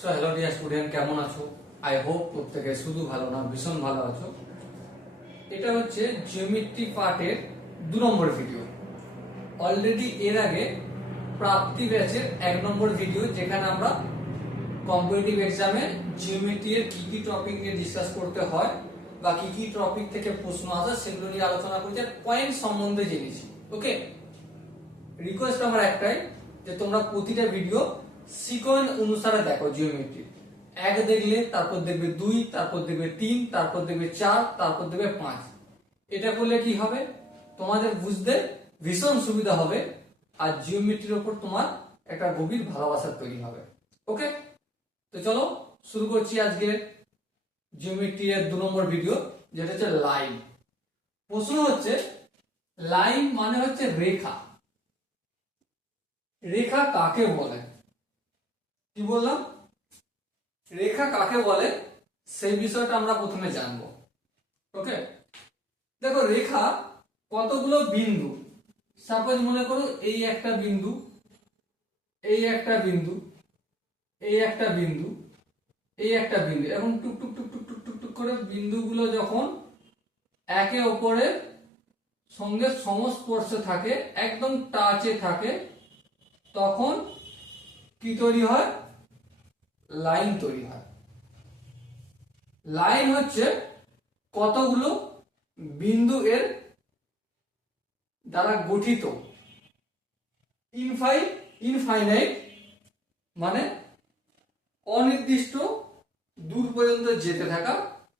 So hello dear student, কেমন আছো? I hope প্রত্যেকে শুধু ভালো না ভীষণ ভালো আছো। এটা হচ্ছে জিওমেট্রি পার্টের 2 নম্বর ভিডিও। অলরেডি এর আগে প্রাপ্তি ব্যাচের 1 নম্বর ভিডিও, যেখানে আমরা কম্পিটিটিভ এক্সামে জিওমেট্রি এর কি কি টপিক নিয়ে ডিসকাস করতে হয় বা কি কি টপিক থেকে প্রশ্ন আসে সেগুলো নিয়ে আলোচনা করেছি, আর পয়েন্ট সম্বন্ধে জেনেছি। ওকে, রিকোয়েস্ট আমার একটাই যে তোমরা প্রতিটা ভিডিও সিকোয়েন্স অনুসারে দেখো। জিওমেট্রি 1 দেখলে তারপর দেখবে 2, তারপর দেখবে 3, তারপর দেখবে 4, তারপর দেখবে 5। এটা করলে কি হবে, তোমাদের বুঝতে ভীষণ সুবিধা হবে আর জিওমেট্রির উপর তোমার একটা গভীর ভালোবাসা তৈরি হবে। ওকে, তো চলো শুরু করছি আজকে জিওমেট্রি এর 2 নম্বর ভিডিও, যেটা হচ্ছে লাইন। প্রশ্ন হচ্ছে লাইন মানে হচ্ছে রেখা। রেখা কাকে বলে? কি বললাম? রেখা কাকে বলে সেই বিষয়টা আমরা প্রথমে জানবো। ওকে, দেখো রেখা কতগুলো বিন্দু, সাপোজ মনে করো এই একটা বিন্দু, এই একটা বিন্দু, এই একটা বিন্দু, এই একটা বিন্দু, এবং টুক টুক টুক টুক টুক টুক টুক করে বিন্দুগুলো যখন একে অপরের সঙ্গে সংস্পর্শে থাকে, একদম টাচে থাকে, তখন কি তৈরি হয়? লাইন তৈরি হয়। লাইন হচ্ছে কতগুলো বিন্দু এর দ্বারা গঠিত ইনফাইনাইট মানে অনির্দিষ্ট দূর পর্যন্ত যেতে থাকা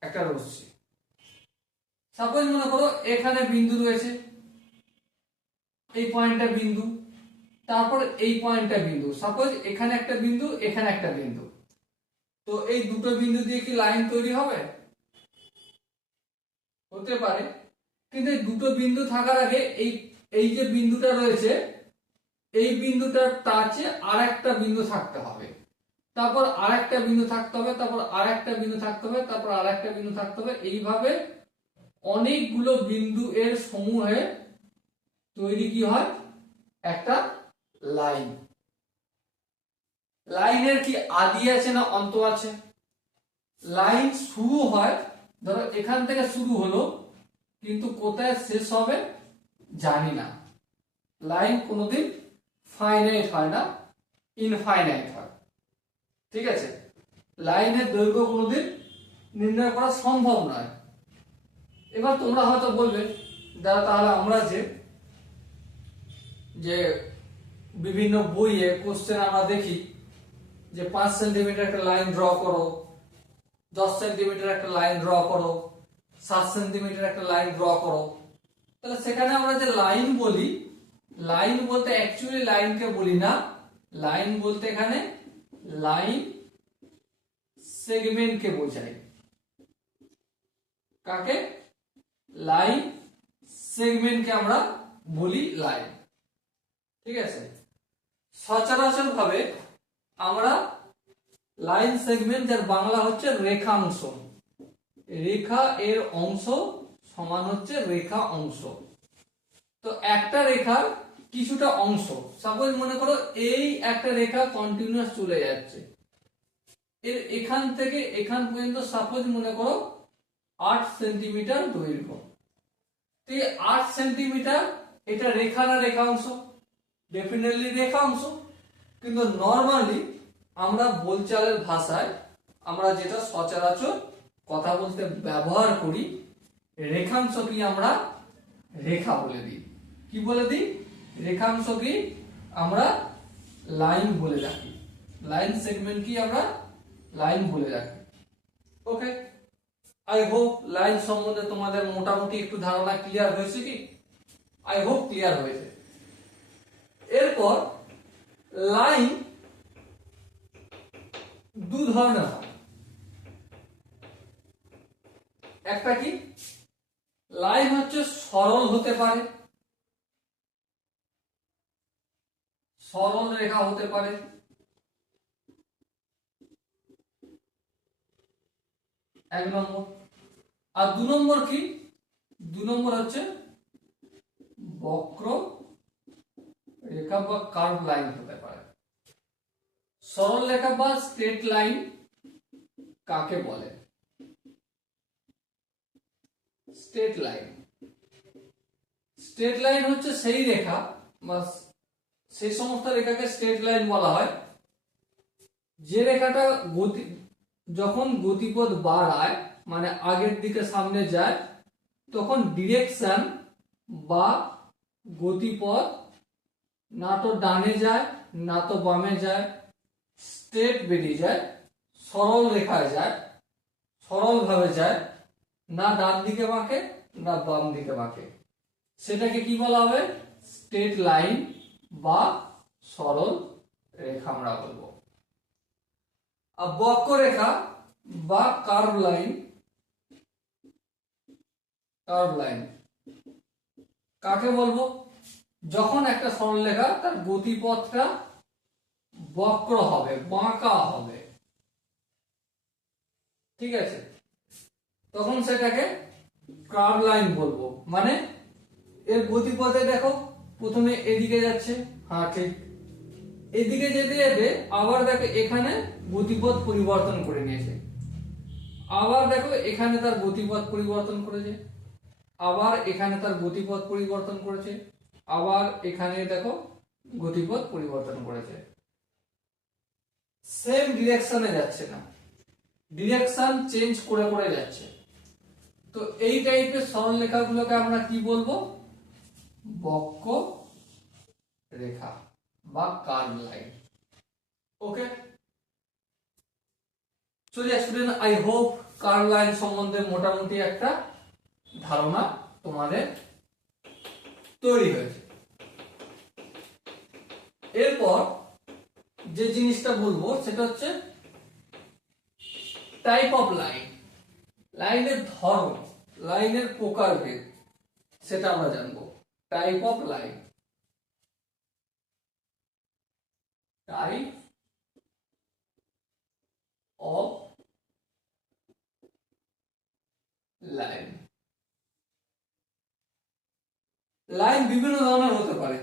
একটা রশ্মি। সাপোজ মনে করো এখানে বিন্দু রয়েছে, এই পয়েন্টটা বিন্দু, তারপর এই পয়েন্টটা বিন্দু, সাপোজ এখানে একটা বিন্দু, এখানে একটা বিন্দু। তো এই দুটো বিন্দু দিয়ে কি লাইন তৈরি হবে? হতে পারে, কিন্তু এই দুটো বিন্দু থাকার আগে এই এই যে বিন্দুটা রয়েছে, এই বিন্দুটার টাচে আরেকটা বিন্দু থাকতে হবে, তারপর আরেকটা বিন্দু থাকতে হবে, তারপর আরেকটা বিন্দু থাকতে হবে, তারপর আরেকটা বিন্দু থাকতে হবে। এইভাবে অনেকগুলো বিন্দু এর সমূহে তৈরি কি হয়? একটা লাইন। লাইনের কি আদি আছে না অন্ত আছে? লাইন শুরু হয়, ধরো এখান থেকে শুরু হলো, কিন্তু কোথায় শেষ হবে জানি না। লাইন কোনোদিন ফাইনাইট হয় না, ইনফাইনাইট হয়। ঠিক আছে, লাইনের দৈর্ঘ্য কোনোদিন নির্ণয় করা সম্ভব নয়। এবার তোমরা হয়তো বলবে, দাদা তাহলে আমরা যে বিভিন্ন বইয়ে কোশ্চেন আমরা দেখি যে 5 সেন্টিমিটার একটা লাইন ড্র করো, 10 সেন্টিমিটার একটা লাইন ড্র করো, 7 সেন্টিমিটার একটা লাইন ড্র করো, তাহলে সেখানে আমরা যে লাইন বলি, লাইন বলতে অ্যাকচুয়ালি লাইনকে বলি না। লাইন বলতে এখানে লাইন সেগমেন্টকে বোঝায়। কাকে? লাইন সেগমেন্টকে আমরা বলি লাইন। ঠিক আছে, সচরাচর ভাবে আমরা লাইন সেগমেন্ট, যার বাংলা হচ্ছে রেখাংশ, রেখা এর অংশ সমান হচ্ছে রেখা অংশ। তো একটা রেখার কিছুটা অংশ, সাপোজ মনে করো এই একটা রেখা কন্টিনিউয়াস চলে যাচ্ছে, এর এখান থেকে এখান পর্যন্ত সাপোজ মনে করো 8 সেন্টিমিটার দৈর্ঘ্য। তো এই 8 সেন্টিমিটার এটা রেখা না রেখাংশ? ডেফিনেটলি রেখাংশ। কিন্তু নরমালি আমরা বোলচালের ভাষায় আমরা যেটা সচরাচর কথা বলতে ব্যবহার করি, রেখাংশ কি আমরা রেখা বলে দিই। কি বলে দিই? রেখাংশ কি আমরা লাইন বলে রাখি। লাইন সেগমেন্ট কি আমরা লাইন বলে রাখি। ওকে, আই হোপ লাইন সম্বন্ধে তোমাদের মোটামুটি একটু ধারণা ক্লিয়ার হয়েছে কি? আই হোপ ক্লিয়ার হয়েছে। এরপর লাইন 2 ধরনের হয়। একটা কি, লাইন হচ্ছে সরল হতে পারে, সরল রেখা হতে পারে, 1 নম্বর। আর 2 নম্বর কি? 2 নম্বর হচ্ছে বক্র রেখা বা কার্ভ লাইন হতে পারে। সরল রেখা বা স্ট্রেট লাইন কাকে বলে? স্ট্রেট লাইন, স্ট্রেট লাইন হচ্ছে সেই রেখা বা সেই সমস্ত রেখাকে স্ট্রেট লাইন বলা হয় যে রেখাটা যখন গতিপথ বাড়ায় মানে আগের দিকে সামনে যায় তখন ডিরেকশন বা গতিপথ না তো ডানে যায় না তো বামে যায়, স্ট্রেট বেরিয়ে যায়, সরল রেখায় যায়, সরল ভাবে যায়, না ডান দিকে বাঁকে না বাম দিকে বাঁকে, সেটাকে কি বলা হবে? স্ট্রেট লাইন বা সরল রেখা আমরা বলবো। আর বক্ররেখা বা কার্ভ লাইন, কার্ভ লাইন কাকে বলবো? যখন একটা সরল রেখা তার গতিপথটা বক্র হবে, বাঁকা হবে, ঠিক আছে, তখন সেটাকে কার্ভ লাইন বলবো। মানে এর গতিপথে দেখো প্রথমে এদিকে যাচ্ছে, হ্যাঁ ঠিক, এদিকে যেতে যেতে আবার দেখো এখানে গতিপথ পরিবর্তন করে নিয়েছে, আবার দেখো এখানে তার গতিপথ পরিবর্তন করেছে, আবার এখানে তার গতিপথ পরিবর্তন করেছে, আবার এখানে দেখো গতিপথ পরিবর্তন করেছে, সেম ডিরেকশনে যাচ্ছে না, ডিরেকশন চেঞ্জ করে করে যাচ্ছে। তো এই টাইপের সরল রেখাগুলোকে আমরা কি বলবো? বক্র রেখা বা curve line. Okay, so student, I hope curve line সম্বন্ধে মোটামুটি একটা ধারণা তোমাদের তৈরি হয়েছে। এরপর যে জিনিসটা বলবো সেটা হচ্ছে টাইপ অফ লাইন, লাইনের ধরন, লাইনের প্রকারভেদ, সেটা আমরা জানবো। Type of line, type of line. Line বিভিন্ন ধরনের হতে পারে,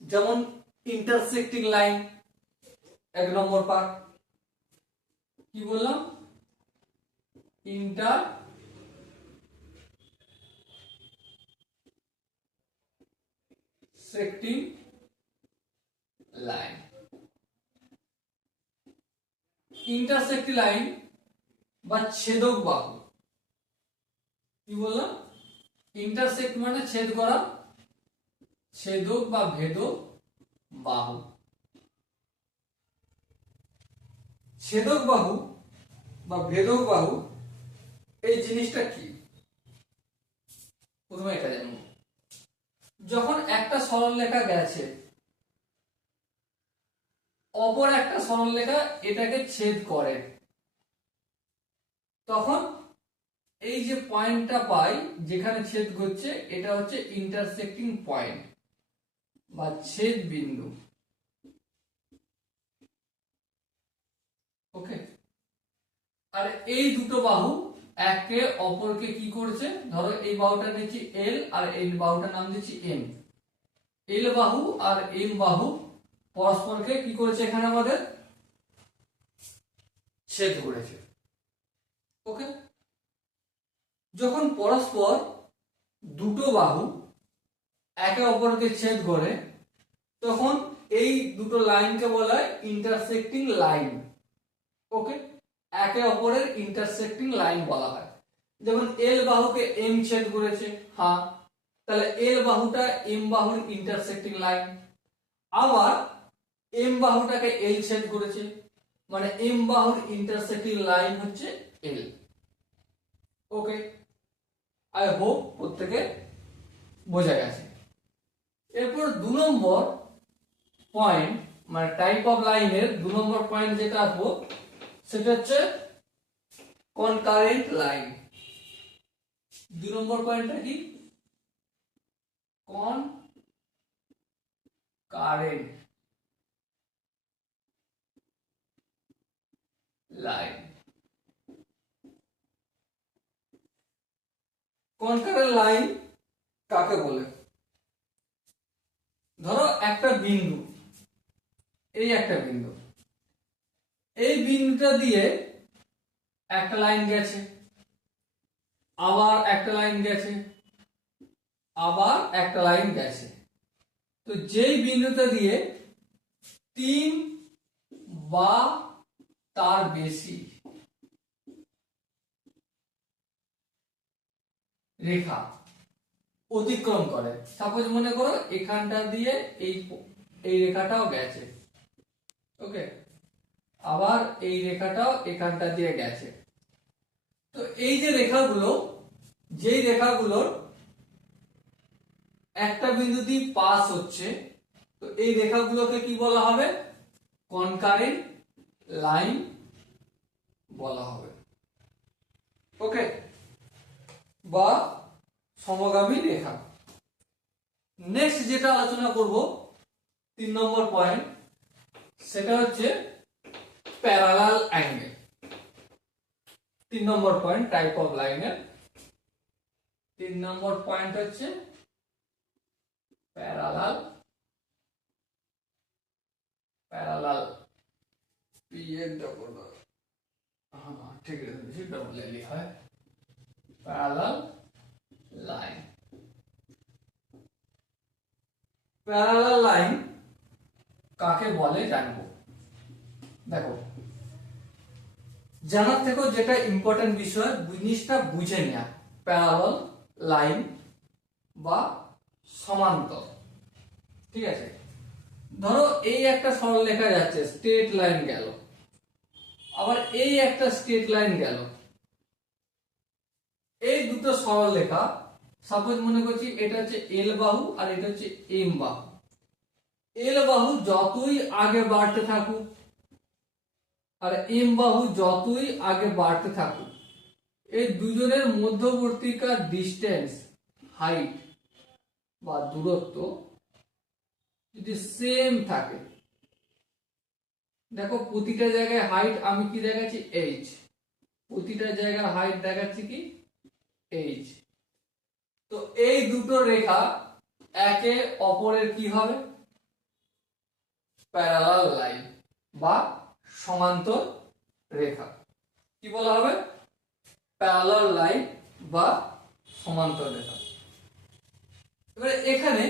যেমন ইন্টারসেক্টিং লাইন, এক নম্বর পার্ট, কি বললাম? Intersecting line. ইন্টারসেক্টিং লাইন বা ছেদক বাহু, কি বললাম? ইন্টারসেক্ট মানে ছেদ করা, ছেদক বা ভেদক বাহু। ছেদক বাহু বা ভেদক বাহু এই জিনিসটা কি? প্রথমে এটা জানবো। যখন একটা সরল রেখা গেছে অপর একটা সরল রেখা এটাকে ছেদ করে, তখন এই যে পয়েন্টটা পাই যেখানে ছেদ করছে এটা হচ্ছে ইন্টারসেক্টিং পয়েন্ট বা ছেদ বিন্দু। ওকে, আর এই দুটো বাহু একে অপরকে কি করছে? ধরো এই বাহুটা নিচ্ছি এল আর এই বাহুটার নাম দিচ্ছি এম। এল বাহু আর এম বাহু পরস্পরকে কি করেছে? এখানে আমাদের ছেদ করেছে। ওকে, যখন পরস্পর দুটো বাহু একে অপরকে ছেদ করে তখন এই দুটো লাইনকে বলা হয় ইন্টারসেক্টিং লাইন। ওকে, একে অপরের ইন্টারসেক্টিং লাইন বলা হয়। যেমন এল বাহুকে এম ছেদ করেছে, হ্যাঁ, তাহলে এল বাহুটা এম বাহুর ইন্টারসেক্টিং লাইন। আবার এম বাহুটাকে এল ছেদ করেছে, মানে এম বাহুর ইন্টারসেক্টিং লাইন হচ্ছে এল। ওকে, আই হোপ প্রত্যেকে বোঝা গেছে। এরপর 2 নম্বর পয়েন্ট মানে টাইপ অফ লাইনের 2 নম্বর পয়েন্ট যেটা আসবো সেটা হচ্ছে কনকারেন্ট লাইন। 2 নম্বর পয়েন্টটা কি? Concurrent line. কনকারেন্ট লাইন কাকে বলে? ধরো একটা বিন্দু, এই একটা বিন্দু, এই বিন্দুটা দিয়ে একটা লাইন গেছে, আবার একটা লাইন গেছে, আবার একটা লাইন গেছে। তো যেই বিন্দুটা দিয়ে 3 বা তার বেশি রেখা অতিক্রম করে, সাপোজ মনে করো এখানটা দিয়ে এই রেখাটাও গেছে, ওকে, আবার এই রেখাটাও এখানটা দিয়ে গেছে। তো এই যে রেখাগুলো, যেই রেখাগুলোর একটা বিন্দু দিয়ে পাস হচ্ছে, তো এই রেখাগুলোকে কি বলা হবে? কনকারেন্ট লাইন বলা হবে, ওকে, বা সমগামী রেখা। নেক্সট যেটা আলোচনা করব 3 নম্বর পয়েন্ট, সেটা হচ্ছে parallel angle. 3 number point type of লাইনের 3 নম্বর পয়েন্ট হচ্ছে প্যারালাল ঠিক আছে, ডবল এল হয় প্যারালাল লাইন। প্যারালাল লাইন কাকে বলে জানবো। দেখো, জানার থেকেও যেটা ইম্পর্টেন্ট বিষয় জিনিসটা বুঝে নেওয়া। প্যারালাল লাইন বা সমান্তর, ঠিক আছে। ধরো এই একটা সরলরেখা যাচ্ছে, স্ট্রেট লাইন গেল, আবার এই একটা স্ট্রেট লাইন গেল। এই দুটো সরলরেখা, সাপোজ মনে করছি এটা হচ্ছে এল বাহু আর এটা হচ্ছে এম বাহু। এল বাহু যতই আগে বাড়তে থাকুক আর এম বাহু যতই আগে বাড়তে থাকুক, এই দুজনের মধ্যবর্তীকার ডিস্টেন্স, হাইট বা দূরত্ব যদি সেম থাকে, দেখো প্রতিটা জায়গায় হাইট আমি কি দেখাচ্ছি? এইচ। প্রতিটা জায়গার হাইট দেখাচ্ছি কি? এইচ। তো এই দুটো রেখা একে অপরের কি হবে? প্যারালাল লাইন বা সমান্তর রেখা। কি বলা হবে? প্যারালাল লাইন বা সমান্তর রেখা। এবারে এখানে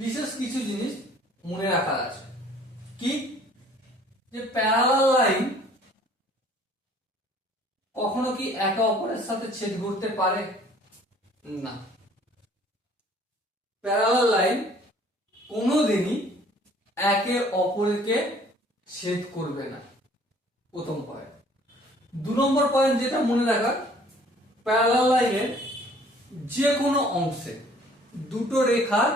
বিশেষ কিছু জিনিস মনে রাখার আছে। কি? যে প্যারালাল লাইন কখনো কি একে অপরের সাথে ছেদ করতে পারে? না। প্যারালাল লাইন কোনোদিনই একে অপরকে ছেদ করবে না, প্রথম পয়েন্ট। 2 নম্বর পয়েন্ট যেটা মনে রাখার, প্যারালাল লাইনের যে কোনো অংশে দুটো রেখার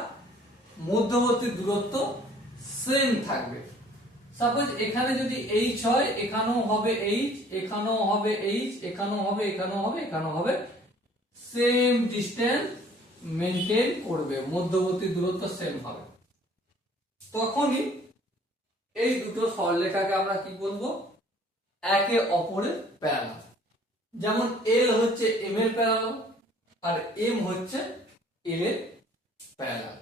মধ্যবর্তী দূরত্ব সেম থাকবে। সাপোজ এখানে যদি এইচ হয়, এখানেও হবে এইচ, এখানেও হবে এইচ, এখানেও হবে, এখানেও হবে, এখানেও হবে, সেম ডিসটেন্স মেনটেন করবে, মধ্যবর্তী দূরত্ব সেম হবে। তখনই এই দুটো সরলরেখাকে আমরা কি বলবো? একে অপরের প্যারালাল। যেমন এল হচ্ছে এম এর প্যারালাল আর এম হচ্ছে এল এর প্যারালাল।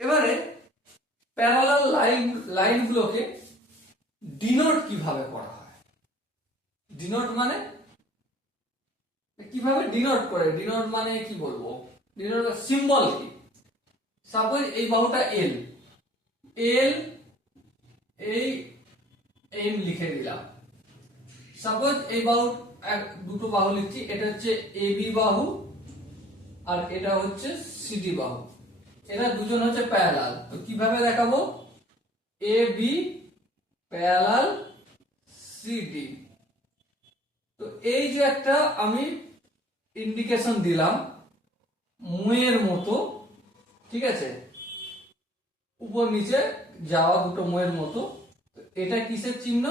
এবারে প্যারালাল লাইনগুলোকে ডিনোট কিভাবে করা হয়? ডিনোট মানে কিভাবে ডিনোট করে? ডিনোট মানে কি বলবো? ডিনোট সিম্বল কি? সাপোজ এই বাহুটা এল, এল এই এম লিখে দিলাম। সাপোজ এই বাহু, দুটো বাহু লিখছি, এটা হচ্ছে এ বি বাহু আর এটা হচ্ছে সিডি বাহু। এরা দুজন হচ্ছে প্যারালাল। তো কিভাবে দেখাবো? A B parallel CD. তো এই যে একটা আমি ইন্ডিকেশন দিলাম মুয়ের মতো, ঠিক আছে, উপর নিচে যাওয়া দুটো মুয়ের মতো, এটা কিসের চিহ্ন?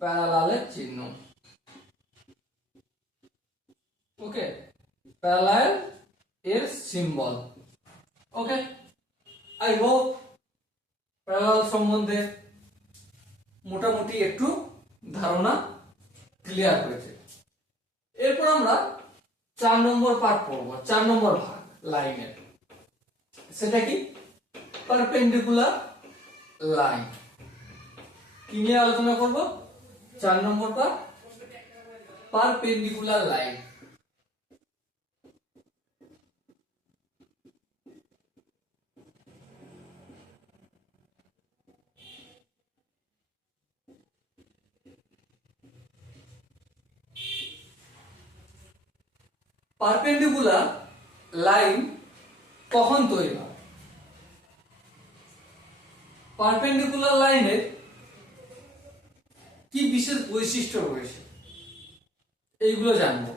প্যারালালের চিহ্ন, ওকে, প্যারালাল এর symbol. Okay, I hope parallel সম্বন্ধে মোটামুটি একটু ধারণা ক্লিয়ার হয়েছে। এরপর আমরা 4 নম্বর পার্ট পড়ব, 4 নম্বর ভাগ লাইনের। সেটা কি? Perpendicular line. কি কি নিয়ে আলোচনা করব? 4 নম্বরটা পারপেন্ডিকুলার লাইন। পারপেন্ডিকুলার লাইন কখন তৈরি হয়? পারপেন্ডিকুলার লাইনের কি বিশেষ বৈশিষ্ট্য রয়েছে এইগুলো জানবো।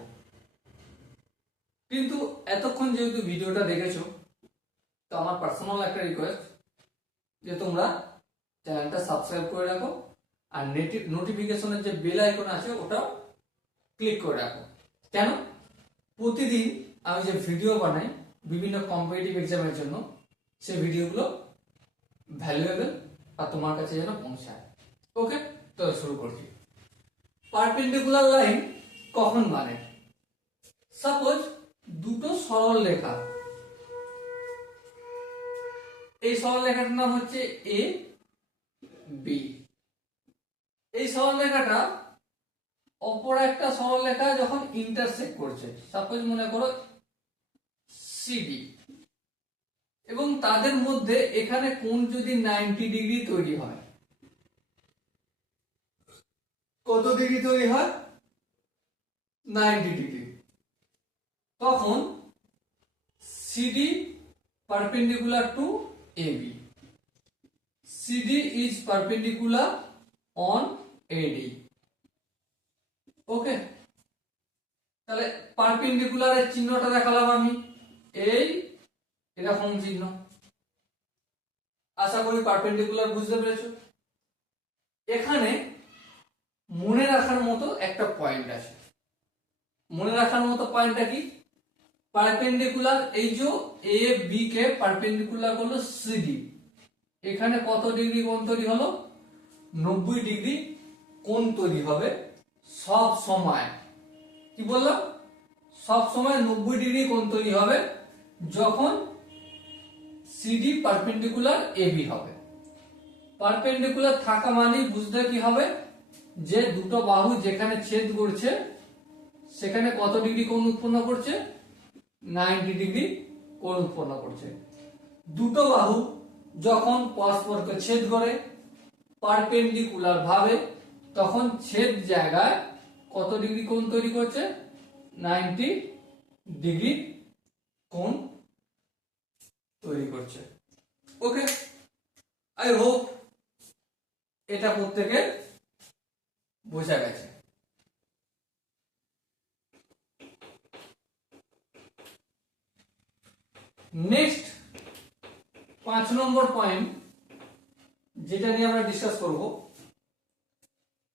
কিন্তু এতক্ষণ যেহেতু ভিডিওটা দেখেছো, তো আমার পার্সোনাল একটা রিকোয়েস্ট যে তোমরা চ্যানেলটা সাবস্ক্রাইব করে রাখো আর নোটিফিকেশনের যে বেল আইকন আছে ওটা ক্লিক করে রাখো। কেন? প্রতিদিন আমি যে ভিডিও বানাই বিভিন্ন কম্পিটিটিভ এক্সামের জন্য, সেই ভিডিওগুলো ভ্যালুয়েবল আর তোমার কাছে যেন পৌঁছায়। ওকে, তো শুরু করছি। পারপেন্ডিকুলার লাইন কখন মানে? সাপোজ দুটো সরল রেখা, এই সরল রেখাটার নাম হচ্ছে এ বি। এই সরল রেখাটা অপর একটা সরল রেখা যখন ইন্টারসেক্ট করছে, সাপোজ মনে করো সিডি, এবং তাদের মধ্যে এখানে কোণ যদি 90 ডিগ্রি তৈরি হয়, কত ডিগ্রি তৈরি হয়? 90 ডিগ্রি। তখন CD perpendicular to AB, CD is perpendicular on AD. Okay, তাহলে পারপেন্ডিকুলারের চিহ্নটা দেখালাম আমি, এই এরকম চিহ্ন। আশা করি পারপেন্ডিকুলার বুঝতে পেরেছো। এখানে মনে রাখার মতো একটা পয়েন্ট আছে। মনে রাখার মতো পয়েন্টটা কি? পারপেন্ডিকুলার, এই যে এ বি কে পারপেন্ডিকুলার করলো সিডি, এখানে কত ডিগ্রি কোণ তৈরি হলো? 90 ডিগ্রি কোণ তৈরি হবে সব সময়। কি বললাম? সব সময় 90 ডিগ্রি কোণ তৈরি হবে যখন সিডি পারপেন্ডিকুলার এবি হবে। পারপেন্ডিকুলার থাকা মানে বুঝতে কি হবে? যে দুটো বাহু যেখানে ছেদ করছে সেখানে কত ডিগ্রি কোণ উৎপন্ন করছে? 90 ডিগ্রি কোণ উৎপন্ন করছে। দুটো বাহু যখন পরস্পরকে ছেদ করে পারপেন্ডিকুলার ভাবে, তখন ছেদ জায়গায় কত ডিগ্রি কোণ তৈরি করছে? 90 ডিগ্রি কোণ তৈরি করছে। ওকে, আই হোপ এটা প্রত্যেকের বোঝা গেছে। নেক্সট 5 নম্বর পয়েন্ট যেটা নিয়ে আমরা ডিসকাস করব,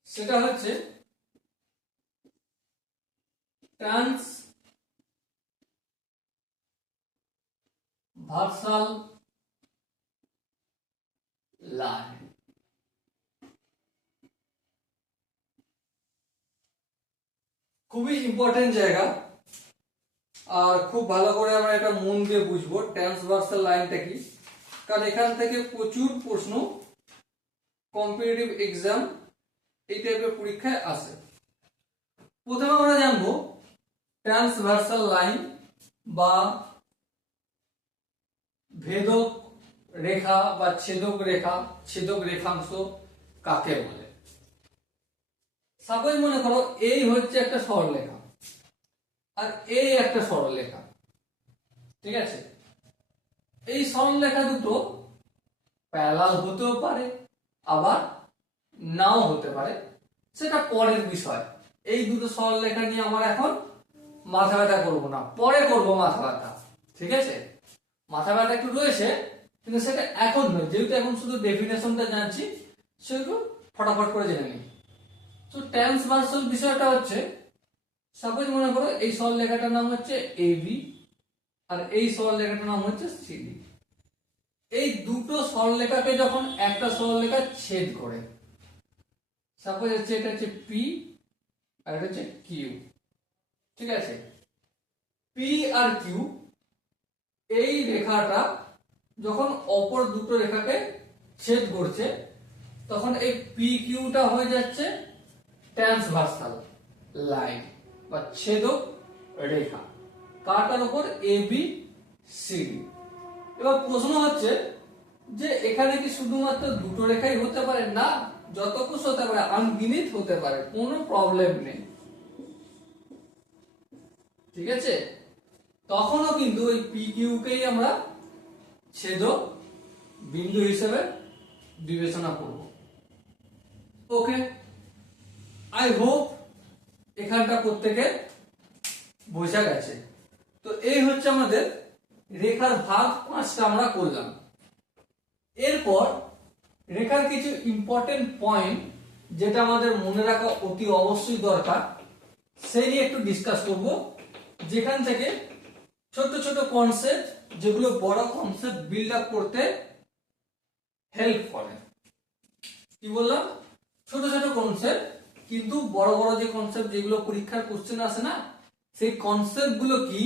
সেটা হচ্ছে ট্রান্সভার্সাল লাইন। খুবই ইম্পর্টেন্ট জায়গা, আর খুব ভালো করে আমরা এটা মন দিয়ে বুঝবো ট্রান্সভার্সাল লাইনটা কি। কারণ এখান থেকে প্রচুর প্রশ্ন কম্পিটিটিভ এক্সাম এই টাইপের পরীক্ষায় আসে। প্রথমে আমরা জানবো ট্রান্সভার্সাল লাইন বা ভেদক রেখা বা ছেদক রেখা, ছেদক রেখাংশ কাকে বলে। সাপোজ মনে করো এই হচ্ছে একটা সরলরেখা আর এই একটা সরলরেখা, ঠিক আছে? এই সরলরেখা দুটো প্যারালাল হতেও পারে আবার নাও হতে পারে, সেটা পরের বিষয়। এই দুটো সরলরেখা নিয়ে আমরা এখন মাথা ব্যথা করবো না, পরে করব মাথা ব্যথা, ঠিক আছে? মাথা ব্যথা একটু রয়েছে কিন্তু সেটা এখন নয়, যেহেতু এখন শুধু ডেফিনেশনটা জানছি, সেগুলো ফটাফট করে জেনে নিই। তো ট্রান্সভার্সাল বিষয়টা হচ্ছে, সাপোজ মনে করো এই সরলরেখাটার নাম হচ্ছে এবি আর এই সরলরেখাটার নাম হচ্ছে সিডি। এই দুটো সরলরেখাকে যখন একটা সরলরেখা ছেদ করে, সাপোজ হচ্ছে এটা হচ্ছে পি আর এটা হচ্ছে কিউ, ঠিক আছে? পি আর কিউ এই রেখাটা যখন অপর দুটো রেখাকে ছেদ করছে, তখন এই পি কিউটা হয়ে যাচ্ছে ট্রান্সভার্সাল লাইন বা ছেদক রেখা কারটার উপর এ বি সি ডি। এবার প্রশ্ন হচ্ছে যে এখানে কি শুধুমাত্র দুটো রেখাই হতে পারে? না, যত কিছু হতে পারে, আনগিনিত হতে পারে, কোনো প্রবলেম নেই। ঠিক আছে, তখনও কিন্তু ওই পি কিউকেই আমরা ছেদক বিন্দু হিসেবে বিবেচনা করব। ওকে, আই হোপ এখানটা প্রত্যেকে বোঝা গেছে। তো এই হচ্ছে আমাদের রেখার ভাগ 5টা আমরা করলাম। এরপর রেখার কিছু ইম্পর্টেন্ট পয়েন্ট যেটা আমাদের মনে রাখা অতি অবশ্যই দরকার, সেই নিয়ে একটু ডিসকাস করব, যেখান থেকে ছোট ছোট কনসেপ্ট যেগুলো বড় কনসেপ্ট বিল্ড আপ করতে হেল্প করে। কি বললাম? ছোট ছোট কনসেপ্ট, কিন্তু বড় বড় যে কনসেপ্ট যেগুলো পরীক্ষার কোশ্চেন আসে না, সেই কনসেপ্ট গুলো কি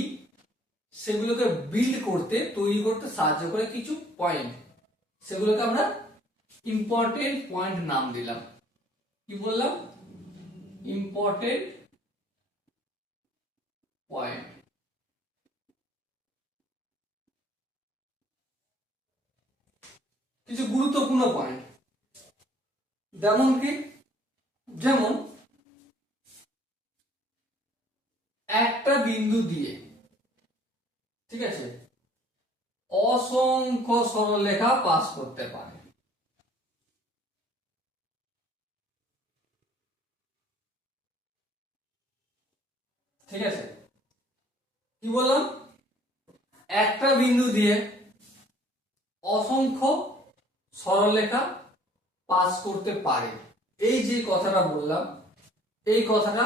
সেগুলোকে বিল্ড করতে, তৈরি করতে সাহায্য করে কিছু পয়েন্ট, সেগুলোকে আমরা ইম্পর্টেন্ট পয়েন্ট নাম দিলাম। কি বললাম? Important point. কিছু গুরুত্বপূর্ণ পয়েন্ট, যেমন কি, যেমন একটা বিন্দু দিয়ে, ঠিক আছে, অসংখ্য সরলরেখা পাস করতে পারে। ঠিক আছে, কি বললাম? একটা বিন্দু দিয়ে অসংখ্য সরলরেখা পাস করতে পারে। এই যে কথাটা বললাম, এই কথাটা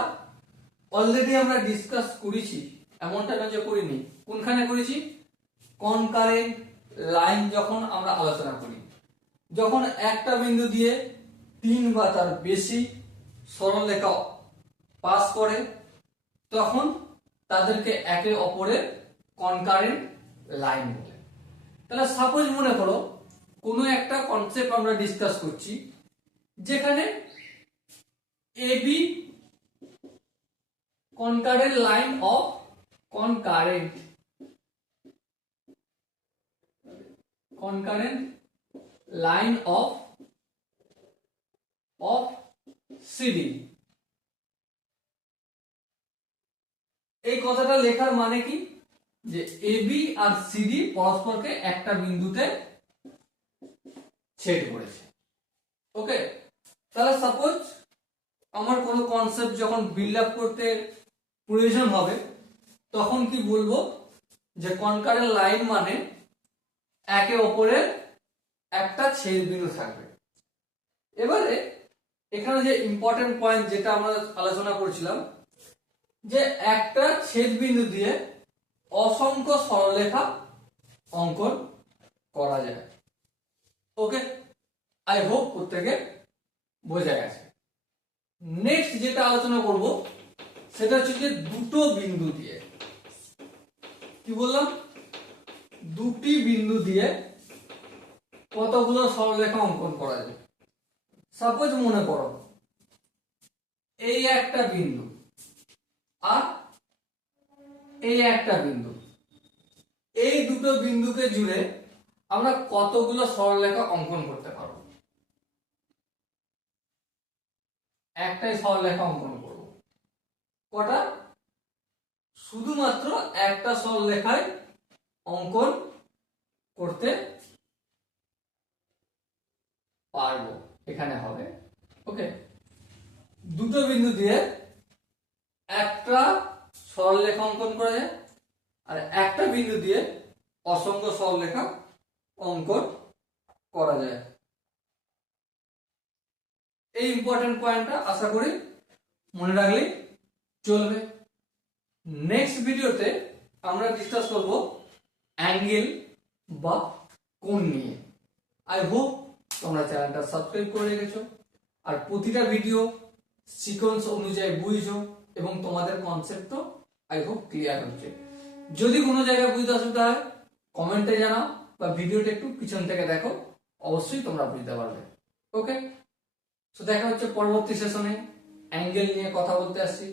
অলরেডি আমরা ডিসকাস করেছি, এমনটা না যে করিনি। কোনখানে করেছি? কনকারেন্ট লাইন যখন আমরা আলোচনা করি, যখন একটা বিন্দু দিয়ে 3 বা তার বেশি সরলরেখা পাস করে, তখন তাদেরকে একে অপরের কনকারেন্ট লাইন বলে। তাহলে সাপোজ মনে করো কোনো একটা কনসেপ্ট আমরা ডিসকাস করছি, যেখানে AB concurrent line of concurrent line of CD। এই কথাটা লেখার মানে কি, যে এবি আর সিডি পরস্পরকে একটা বিন্দুতে ছেদ করেছে। ওকে, তাহলে সাপোজ আমার কোনো কনসেপ্ট যখন বিল্ড আপ করতে প্রয়োজন হবে, তখন কি বলবো, যে কনকারেন্ট লাইন মানে একে অপরের একটা ছেদ বিন্দু থাকবে। এবারে এখানে যে ইম্পর্টেন্ট পয়েন্ট যেটা আমরা আলোচনা করছিলাম, যে একটা ছেদ বিন্দু দিয়ে অসংখ্য সরলরেখা অঙ্কন করা যায়। ওকে, আই হোপ প্রত্যেকে বোঝা গেছে। নেক্সট যেটা আলোচনা করব সেটা হচ্ছে যে দুটো বিন্দু দিয়ে, কি বললাম, দুটি বিন্দু দিয়ে কতগুলো সরলরেখা অঙ্কন করা যায়। সাপোজ মনে করো এই একটা বিন্দু আর এই একটা বিন্দু, এই দুটো বিন্দুকে জুড়ে আমরা কতগুলো সরলরেখা অঙ্কন করতে পারবো? একটাই সরলরেখা অঙ্কন করব। কটা? শুধুমাত্র একটা সরলরেখায় অঙ্কন করতে পারবো, এখানে হবে। ওকে, দুটো বিন্দু দিয়ে একটা সরলরেখা অঙ্কন করা যায়, আর একটা বিন্দু দিয়ে অসংখ্য সরলরেখা অঙ্কন করা যায়। এই ইম্পর্টেন্ট পয়েন্টটা আশা করি মনে রাখলেই চলবে। নেক্সট ভিডিওতে আমরা ডিসকাস করব অ্যাঙ্গেল বা কোণ নিয়ে। আই হোপ তোমরা চ্যানেলটা সাবস্ক্রাইব করে রেখেছো, আর প্রতিটা ভিডিও সিকোয়েন্স অনুযায়ী বুঝছো, এবং তোমাদের কনসেপ্টও আই হোপ ক্লিয়ার হচ্ছে। যদি কোনো জায়গায় বুঝতে অসুবিধা হয় কমেন্টে জানাও, বা ভিডিওটা একটু পিছন থেকে দেখো, অবশ্যই তোমরা বুঝতে পারবে। ওকে, তো দেখা হচ্ছে পরবর্তী সেশনে অ্যাঙ্গেল নিয়ে কথা বলতে আসছি।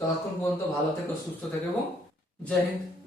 ততক্ষণ পর্যন্ত ভালো থেকো, সুস্থ থেকো এবং জয় হিন্দ।